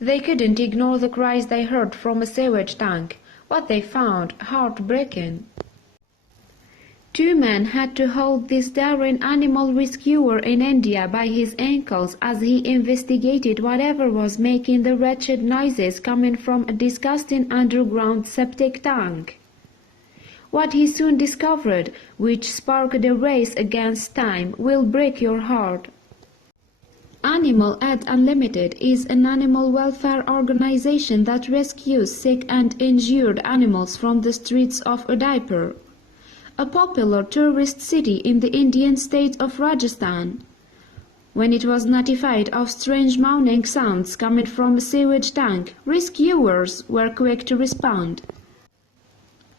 They couldn't ignore the cries they heard from a sewage tank. What they found heartbreaking. Two men had to hold this daring animal rescuer in India by his ankles as he investigated whatever was making the wretched noises coming from a disgusting underground septic tank. What he soon discovered, which sparked a race against time, will break your heart. Animal Aid Unlimited is an animal welfare organization that rescues sick and injured animals from the streets of Udaipur, a popular tourist city in the Indian state of Rajasthan. When it was notified of strange moaning sounds coming from a sewage tank, rescuers were quick to respond.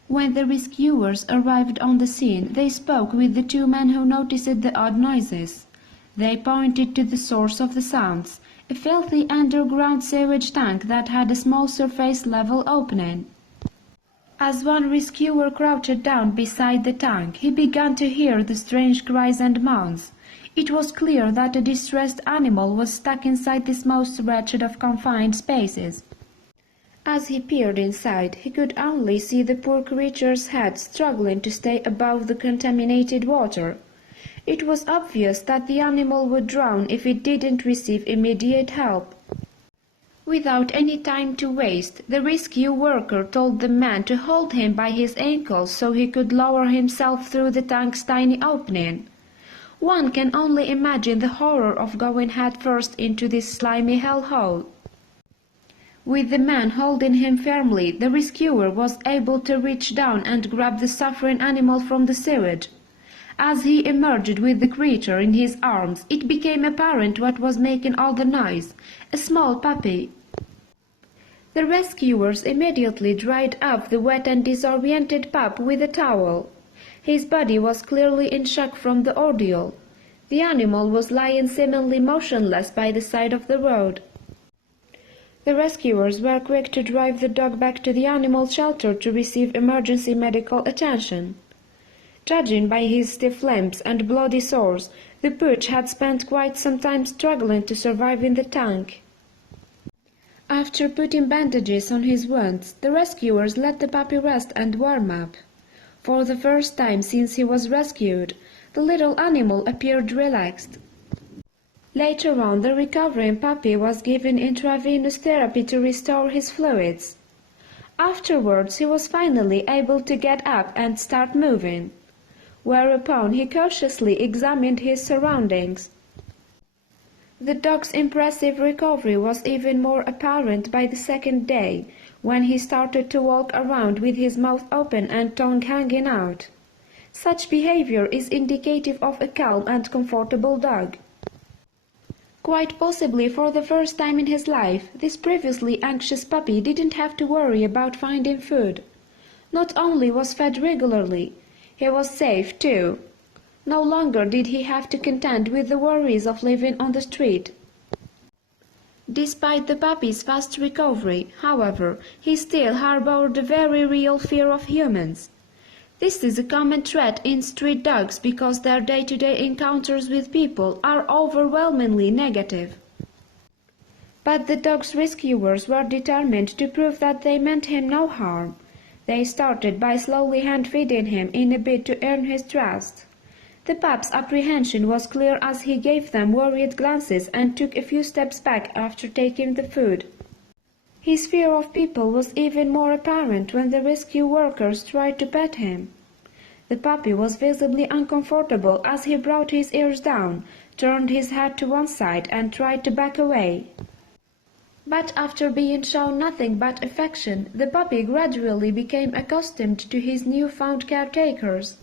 When the rescuers arrived on the scene, they spoke with the two men who noticed the odd noises. They pointed to the source of the sounds, a filthy underground sewage tank that had a small surface-level opening. As one rescuer crouched down beside the tank, he began to hear the strange cries and moans. It was clear that a distressed animal was stuck inside this most wretched of confined spaces. As he peered inside, he could only see the poor creature's head struggling to stay above the contaminated water. It was obvious that the animal would drown if it didn't receive immediate help. Without any time to waste, the rescue worker told the man to hold him by his ankles so he could lower himself through the tank's tiny opening. One can only imagine the horror of going headfirst into this slimy hellhole. With the man holding him firmly, the rescuer was able to reach down and grab the suffering animal from the sewage. As he emerged with the creature in his arms, it became apparent what was making all the noise: a small puppy. The rescuers immediately dried up the wet and disoriented pup with a towel. His body was clearly in shock from the ordeal. The animal was lying seemingly motionless by the side of the road. The rescuers were quick to drive the dog back to the animal shelter to receive emergency medical attention. Judging by his stiff limbs and bloody sores, the pooch had spent quite some time struggling to survive in the tank. After putting bandages on his wounds, the rescuers let the puppy rest and warm up. For the first time since he was rescued, the little animal appeared relaxed. Later on, the recovering puppy was given intravenous therapy to restore his fluids. Afterwards, he was finally able to get up and start moving, whereupon he cautiously examined his surroundings. The dog's impressive recovery was even more apparent by the second day, when he started to walk around with his mouth open and tongue hanging out. Such behavior is indicative of a calm and comfortable dog. Quite possibly for the first time in his life, this previously anxious puppy didn't have to worry about finding food. Not only was fed regularly, he was safe too. No longer did he have to contend with the worries of living on the street. Despite the puppy's fast recovery, however, he still harbored a very real fear of humans. This is a common trait in street dogs because their day-to-day encounters with people are overwhelmingly negative. But the dog's rescuers were determined to prove that they meant him no harm. They started by slowly hand-feeding him in a bid to earn his trust. The pup's apprehension was clear as he gave them worried glances and took a few steps back after taking the food. His fear of people was even more apparent when the rescue workers tried to pet him. The puppy was visibly uncomfortable as he brought his ears down, turned his head to one side and tried to back away. But after being shown nothing but affection, the puppy gradually became accustomed to his newfound caretakers.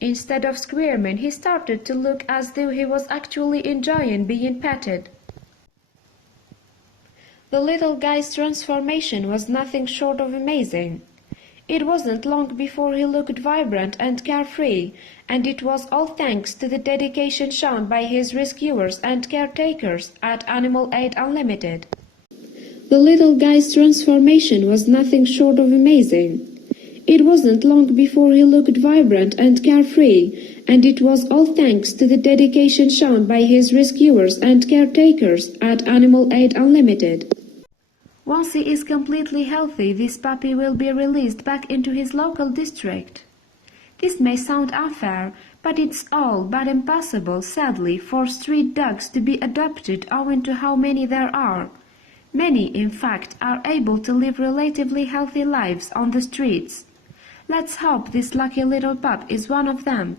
Instead of squirming, he started to look as though he was actually enjoying being petted. The little guy's transformation was nothing short of amazing. It wasn't long before he looked vibrant and carefree, and it was all thanks to the dedication shown by his rescuers and caretakers at Animal Aid Unlimited. The little guy's transformation was nothing short of amazing. It wasn't long before he looked vibrant and carefree, and it was all thanks to the dedication shown by his rescuers and caretakers at Animal Aid Unlimited. Once he is completely healthy, this puppy will be released back into his local district. This may sound unfair, but it's all but impossible, sadly, for street dogs to be adopted owing to how many there are. Many, in fact, are able to live relatively healthy lives on the streets. Let's hope this lucky little pup is one of them.